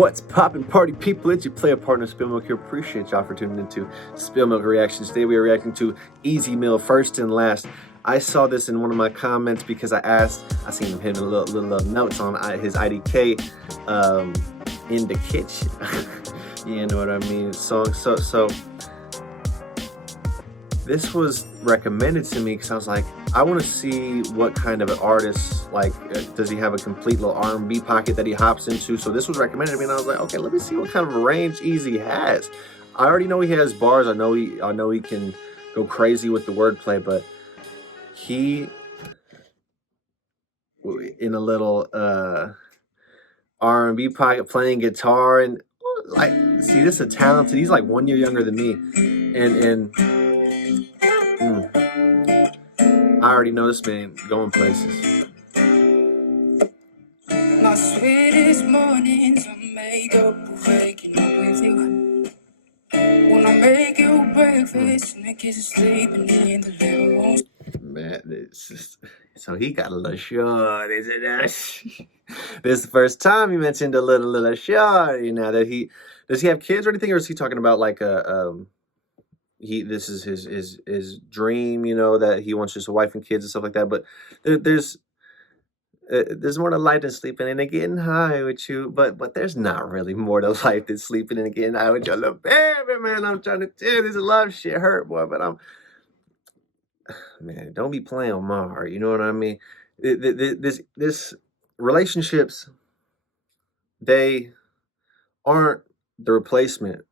What's poppin' party people? It's your player partner spiltMilk here. Appreciate y'all for tuning into spiltMilk Reactions. Today we are reacting to Easy Meal First and Last. I saw this in one of my comments because I seen him hitting a little notes on his IDK in the kitchen. You know what I mean? So this was recommended to me because I was like, I want to see what kind of an artist, like, does he have a complete little R&B pocket that he hops into? So this was recommended to me, and I was like, okay, let me see what kind of range Easy has. I already know he has bars. I know he can go crazy with the wordplay, but he in a little R&B pocket playing guitar, and like, see, this is a talented. He's like 1 year younger than me, and I already know this man going places. My sweetest mornings I make up waking up with you. When I make you breakfast and the kids are sleeping in the living room. Man, it's just, so he got a little short, isn't it? This is the first time he mentioned a little short. You know, that does he have kids or anything, or is he talking about like this is his dream, you know, that he wants just a wife and kids and stuff like that. But there's more to life than sleeping in and getting high with you. But there's not really more to life than sleeping in and getting high with your little baby, man. I'm trying to tell you, this love shit hurt, boy. But man, don't be playing on my heart. You know what I mean? This relationships, they aren't the replacement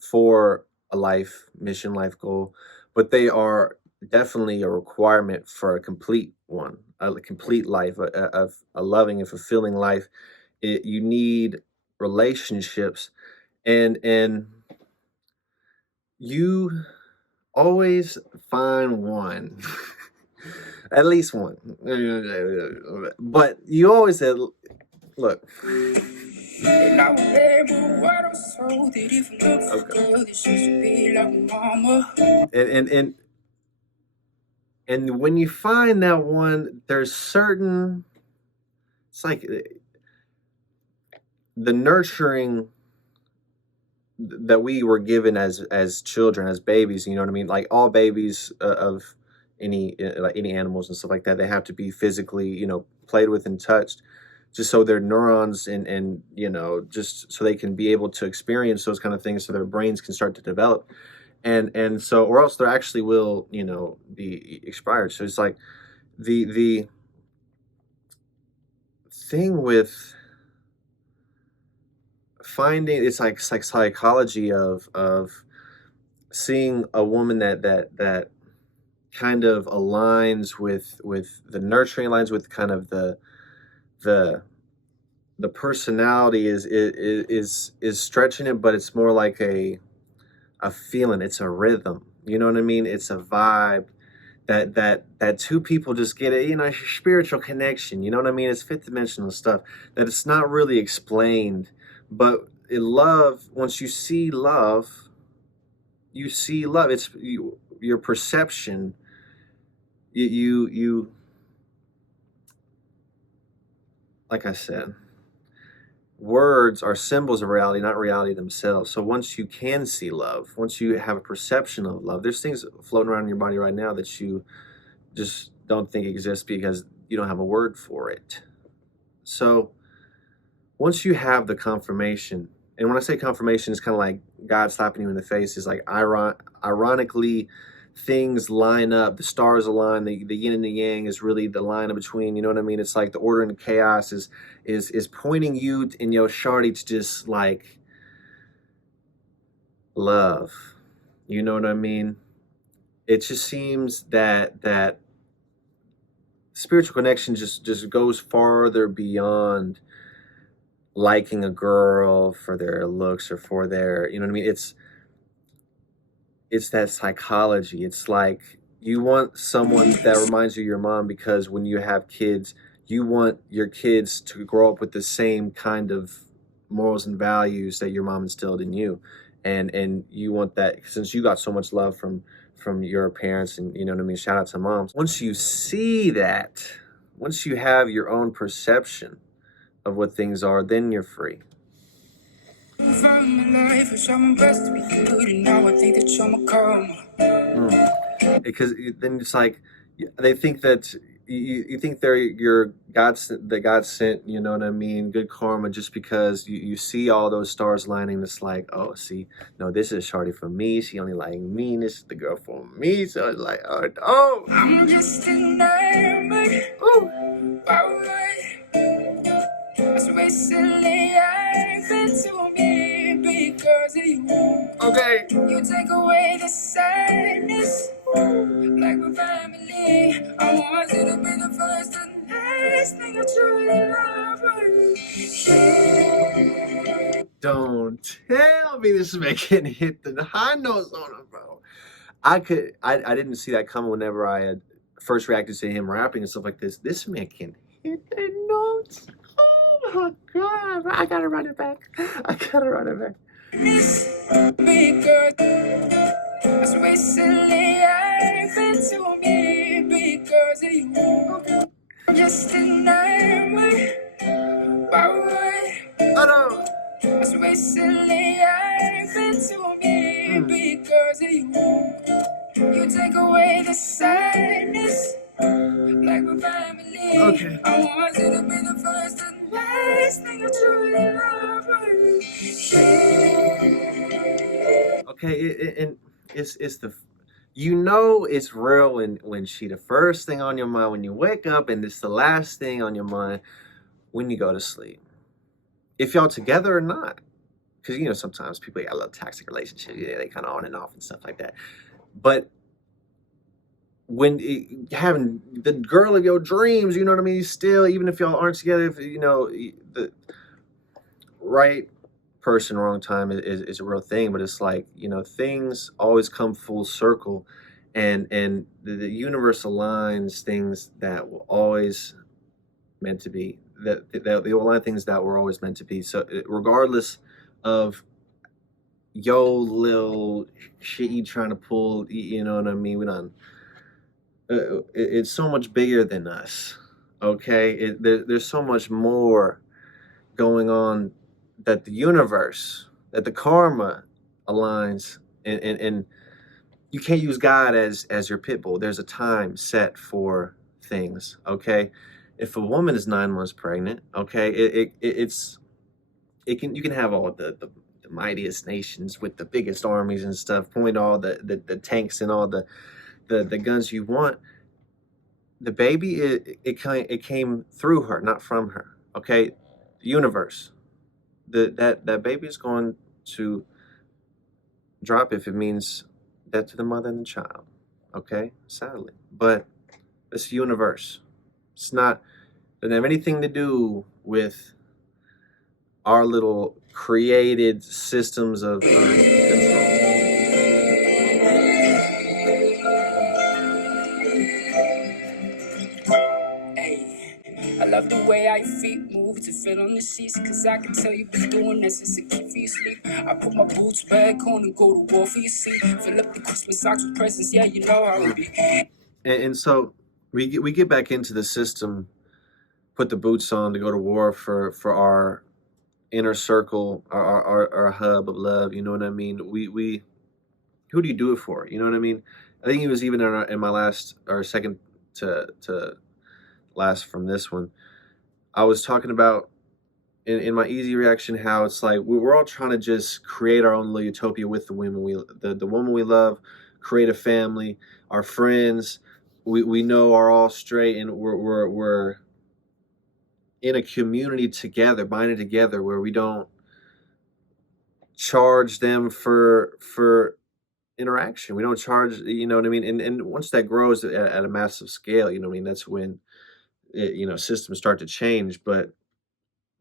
for a life mission, life goal, but they are definitely a requirement for a complete one, a complete life, a loving and fulfilling life. You need relationships, and you always find one. At least one. But you always said, look. And I remember what I was told, that if I look for a girl, that she should be like mama. And when you find that one, there's certain, it's like the nurturing that we were given as children, as babies, you know what I mean? Like all babies of any animals and stuff like that, they have to be physically, you know, played with and touched, just so their neurons and you know, just so they can be able to experience those kind of things, so their brains can start to develop, and so, or else they actually will, you know, be expired. So it's like the thing with finding, it's like psychology of seeing a woman that kind of aligns with the nurturing, aligns with kind of the personality is stretching it, but it's more like a feeling. It's a rhythm. You know what I mean? It's a vibe that two people just get it. You know, it's a spiritual connection. You know what I mean? It's fifth dimensional stuff that it's not really explained, but in love, once you see love, you see love. It's your perception. You like I said, words are symbols of reality, not reality themselves. So once you can see love, once you have a perception of love, there's things floating around in your body right now that you just don't think exist because you don't have a word for it. So once you have the confirmation, and when I say confirmation, it's kind of like God slapping you in the face, is like ironically, things line up, the stars align, the yin and the yang is really the line in between, you know what I mean? It's like the order and the chaos is pointing you in your shawty to just like love. You know what I mean? It just seems that spiritual connection just goes farther beyond liking a girl for their looks or for their, you know what I mean? It's that psychology. It's like you want someone that reminds you of your mom, because when you have kids, you want your kids to grow up with the same kind of morals and values that your mom instilled in you. And you want that, since you got so much love from your parents, and you know what I mean, shout out to moms. Once you see that, once you have your own perception of what things are, then you're free. life, I try my best to be good, and now I think that you're my karma. Because then it's like they think that you think they're your that God sent, you know what I mean, good karma, just because you see all those stars lining. It's like, oh, see, no, this is shorty for me, she only like me, this is the girl for me. So it's like, oh, I'm just enamored. Ooh. That's recently I've been to me because of you. okay. You take away the sadness, like my family. I want you to be the first and last thing I truly love. Don't tell me this man can hit the high notes on him, bro. I didn't see that coming whenever I had first reacted to him rapping and stuff like this. This man can hit the notes. Oh my god, I gotta run it back. I gotta run it back. Because as recently I've been to me because of you. Just enamored. Oh no. As recently I've been to me because of you. You take away the sadness, like my family. Okay. I want you to be the first and last thing I truly love. Okay, and it's the, you know, it's real when she the first thing on your mind when you wake up, and it's the last thing on your mind when you go to sleep. If y'all together or not, because you know sometimes people got a little toxic relationship, yeah, they kind of on and off and stuff like that. But when having the girl of your dreams, you know what I mean, still, even if y'all aren't together, if you know the right person, wrong time is a real thing. But it's like, you know, things always come full circle, and the universe aligns things that were always meant to be, that they will align things that were always meant to be. So regardless of yo little shit you trying to pull, you know what I mean, we done, it's so much bigger than us. Okay, there's so much more going on, that the universe, that the karma aligns, and you can't use God as your pit bull. There's a time set for things. Okay, if a woman is 9 months pregnant, okay, you can have all the mightiest nations with the biggest armies and stuff, point all the tanks and all the guns you want. The baby, it came through her, not from her. Okay, the universe, that baby is going to drop if it means death to the mother and the child. Okay, sadly, but it's universe. It's not, doesn't have anything to do with our little created systems of control. I love the way how your feet move to fit on the sheets, cause I can tell you've been doing this since a kid for your sleep. I put my boots back on and go to war for your seat. Fill up the Christmas socks with presents, yeah, you know how it be. And so we get back into the system, put the boots on to go to war for our inner circle, our hub of love. You know what I mean? We who do you do it for? You know what I mean? I think it was even in my last, or second to last from this one, I was talking about in my easy reaction how it's like we're all trying to just create our own little utopia with the women the woman we love, create a family, our friends we know are all straight, and we're in a community together, binding together, where we don't charge them for interaction. We don't charge, you know what I mean? And once that grows at a massive scale, you know what I mean, that's when systems start to change. But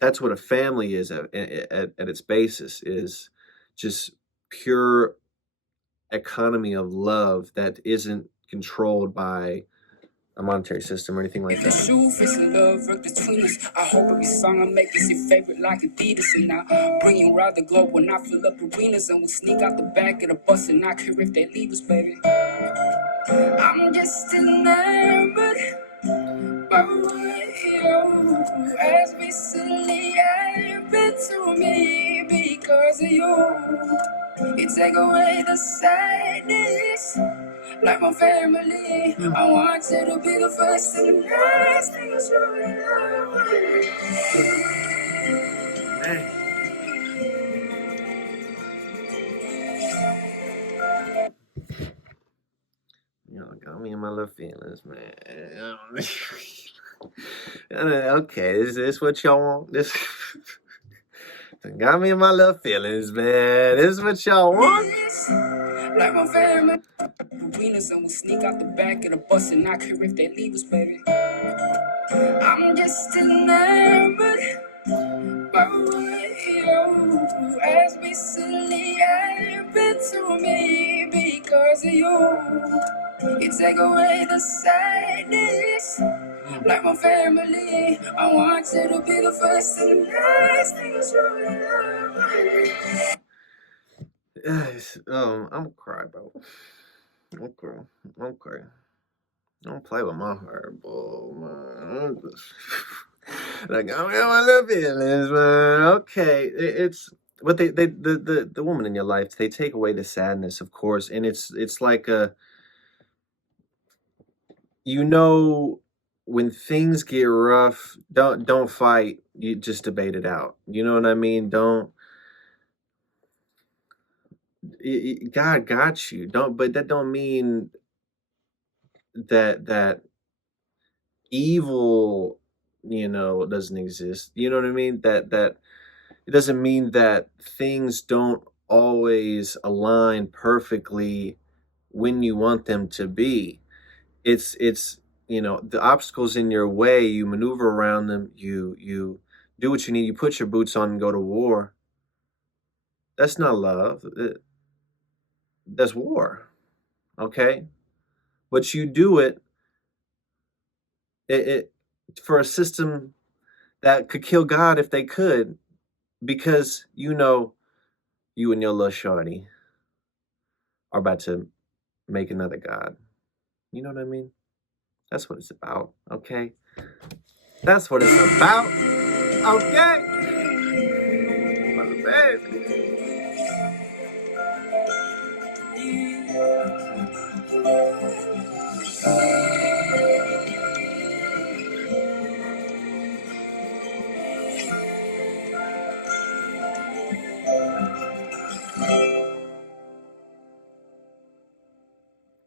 that's what a family is at its basis, is just pure economy of love that isn't controlled by a monetary system or anything like that. Love work between us. I hope every song I make is your favorite, like Adidas. And I bring you around the globe when I fill up arenas, and we sneak out the back of the bus and not care if they leave us, baby. I'm just enamored with you. As recently I've been to me because of you. You take away the sadness, like my family. I want you to be the first and the last thing that's really Man. You know, got me in my little feelings, man. Okay, is this what y'all want? This got me in my little feelings, man. This is what y'all want? like my family. Between us, and we'll sneak out the back of the bus and not care if they leave us, baby. I'm just enamored by what you as recently happened to me because of you. You take away the sadness, like my family. I want you to be the first and the last thing that's I'm gonna cry, bro. I'm cry. I'm cry. Don't play with my heart, boy, man. Like, I'm in my little feelings, man. Okay, it's but the woman in your life, they take away the sadness, of course, and it's like you know, when things get rough, don't fight. You just debate it out. You know what I mean? Don't. God got you. Don't. But that don't mean that evil, doesn't exist. You know what I mean? That it doesn't mean that things don't always align perfectly when you want them to be. It's the obstacles in your way, you maneuver around them, you do what you need, you put your boots on and go to war. That's not love. That's war. Okay? But you do it for a system that could kill God if they could, because you and your little shorty are about to make another God. You know what I mean? That's what it's about, okay? That's what it's about, okay? My baby.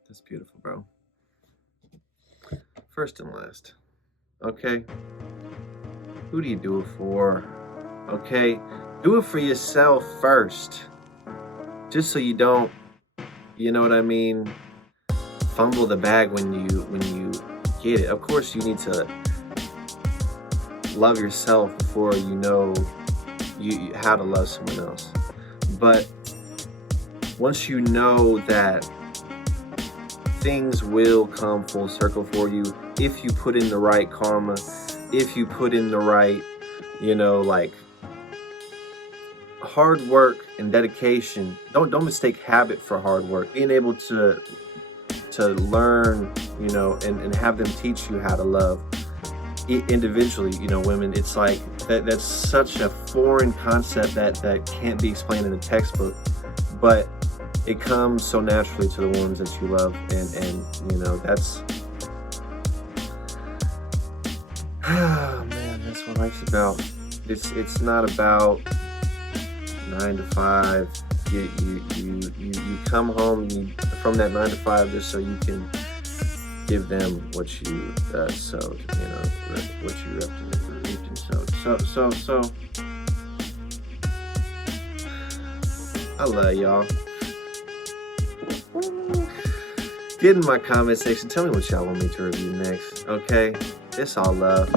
That's beautiful, bro. First and last, okay? Who do you do it for? Okay? Do it for yourself first. Just so you don't, you know what I mean, fumble the bag when you get it. Of course, you need to love yourself before you know how to love someone else. But once you know that things will come full circle for you if you put in the right karma, if you put in the right, like hard work and dedication. Don't mistake habit for hard work. Being able to learn, and have them teach you how to love individually, women. It's like that's such a foreign concept that can't be explained in a textbook, but it comes so naturally to the ones that you love, and that's man, that's what life's about. It's not about 9 to 5. You come home from that 9 to 5 just so you can give them what you sowed, what you reaped and sowed. So I love y'all. Get in my comment section. Tell me what y'all want me to review next. Okay? It's all love.